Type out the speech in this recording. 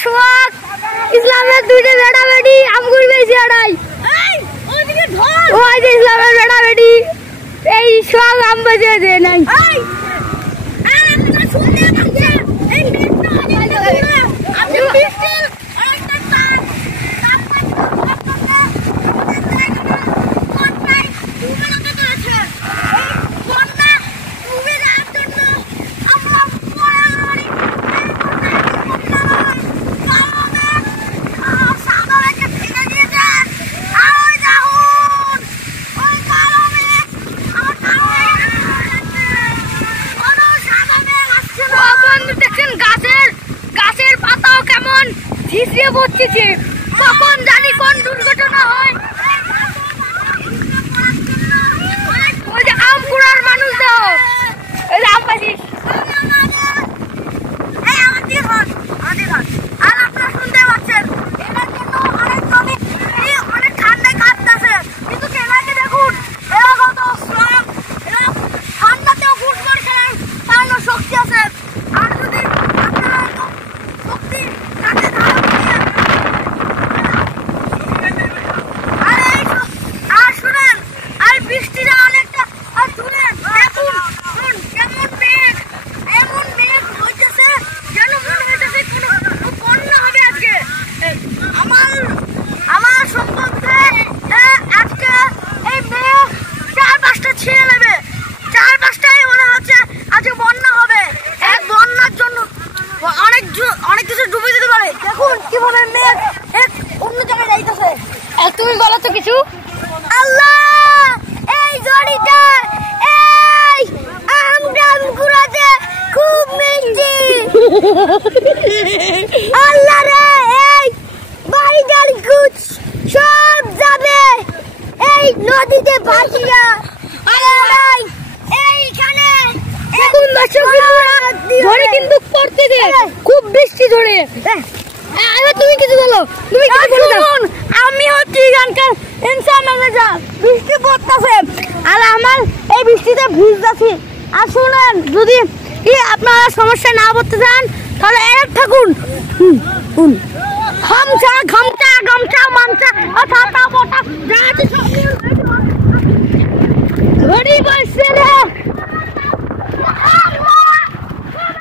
সোহাগ ইসলামের দুইটা বেটা বেটি আমগুর বেশি আড়াই ওই যে ইসলামের বেটা বেটি এই সোহাগ আম বেঁচে দেয় নাই ঝিঝিয়ে পড়তেছে কখন জানি কোন দুর্ঘটনা হয় ওই যে আম কুড়ার মানুষ দাও ওই যে আম পাচ্ছিস আর আপনারা শুনতে পাচ্ছেন এটার জন্য অনেক জমি অনেক ঠান্ডায় কাঁপতেছে কিন্তু খেলাকে দেখুন এরা কত স্ট্রং এরা ঠান্ডাতেও ফুটবল খেলার তার শক্তি আছে আর যদি আপনারা শক্তি তুমি বলো তো কিছু আল্লাহ এই জড়িটা এই আমরাম গুরাতে খুব মিষ্টি আল্লাহ রে এই বাড়িটার গুছ সব যাবে এই নদীতে ভাসিয়া আল্লাহ এইখানে এখন ধরে কিন্তু পড়তে দে খুব বৃষ্টি ধরে আরে তুমি কিছু বলো তুমি কিছু বলো আমি হচ্ছি এখানকার ইনসান ম্যানেজার বৃষ্টি পড়তেছে আর আমার এই বৃষ্টিতে ভিজতেছি আর শুনেন যদি আপনারা সমস্যা না পড়তে চান তাহলে এক থাকুন গামছা গামছা গামছা মামছা ছাতা মোটা